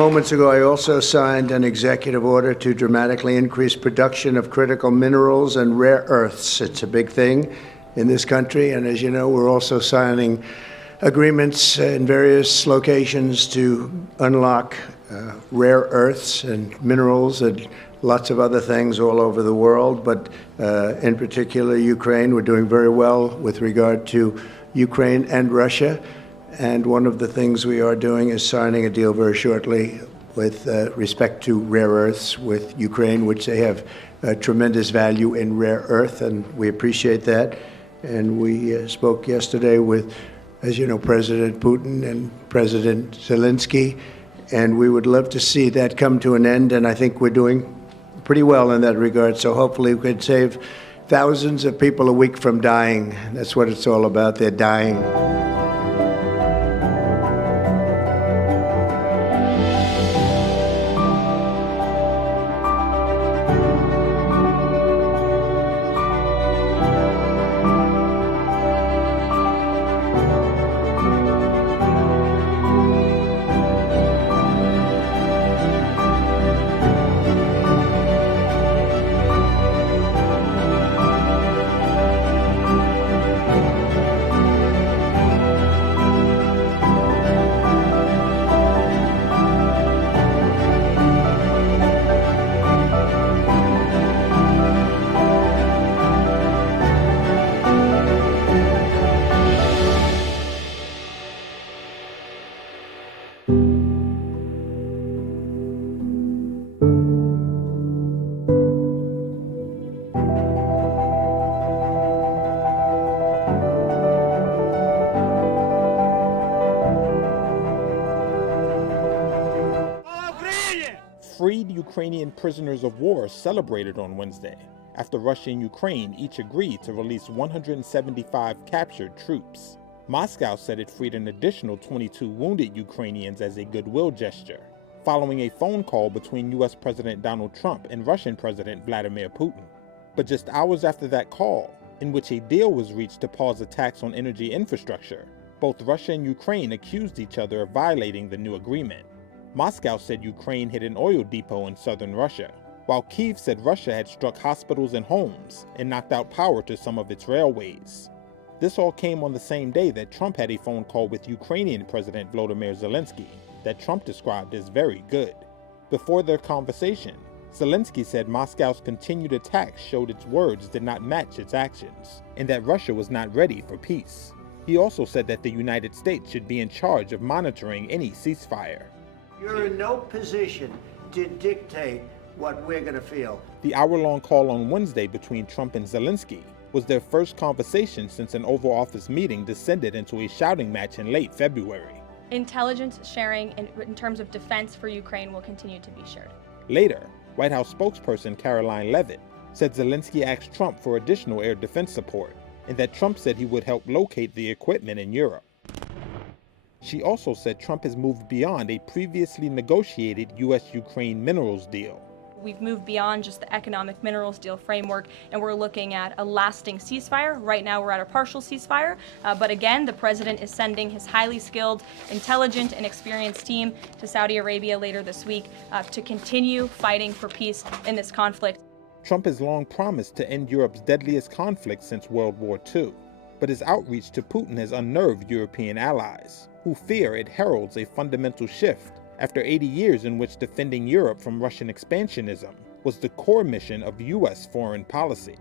Moments ago, I also signed an executive order to dramatically increase production of critical minerals and rare earths. It's a big thing in this country, and as you know, we're also signing agreements in various locations to unlock rare earths and minerals and lots of other things all over the world, but in particular Ukraine. We're doing very well with regard to Ukraine and Russia. And one of the things we are doing is signing a deal very shortly with respect to rare earths with Ukraine, which they have tremendous value in rare earth, and we appreciate that. And we spoke yesterday with, as you know, President Putin and President Zelensky, and we would love to see that come to an end, and I think we're doing pretty well in that regard. So hopefully we could save thousands of people a week from dying. That's what it's all about. They're dying. Freed Ukrainian prisoners of war celebrated on Wednesday after Russia and Ukraine each agreed to release 175 captured troops. Moscow said it freed an additional 22 wounded Ukrainians as a goodwill gesture, following a phone call between U.S. President Donald Trump and Russian President Vladimir Putin. But just hours after that call, in which a deal was reached to pause attacks on energy infrastructure, both Russia and Ukraine accused each other of violating the new agreement. Moscow said Ukraine hit an oil depot in southern Russia, while Kyiv said Russia had struck hospitals and homes and knocked out power to some of its railways. This all came on the same day that Trump had a phone call with Ukrainian President Volodymyr Zelensky that Trump described as very good. Before their conversation, Zelensky said Moscow's continued attacks showed its words did not match its actions, and that Russia was not ready for peace. He also said that the United States should be in charge of monitoring any ceasefire. You're in no position to dictate what we're going to feel. The hour-long call on Wednesday between Trump and Zelensky was their first conversation since an Oval Office meeting descended into a shouting match in late February. Intelligence sharing in terms of defense for Ukraine will continue to be shared. Later, White House spokesperson Caroline Leavitt said Zelensky asked Trump for additional air defense support, and that Trump said he would help locate the equipment in Europe. She also said Trump has moved beyond a previously negotiated U.S.-Ukraine minerals deal. We've moved beyond just the economic minerals deal framework, and we're looking at a lasting ceasefire. Right now we're at a partial ceasefire, but again, the president is sending his highly skilled, intelligent, and experienced team to Saudi Arabia later this week to continue fighting for peace in this conflict. Trump has long promised to end Europe's deadliest conflict since World War II, but his outreach to Putin has unnerved European allies, who fear it heralds a fundamental shift after 80 years in which defending Europe from Russian expansionism was the core mission of U.S. foreign policy.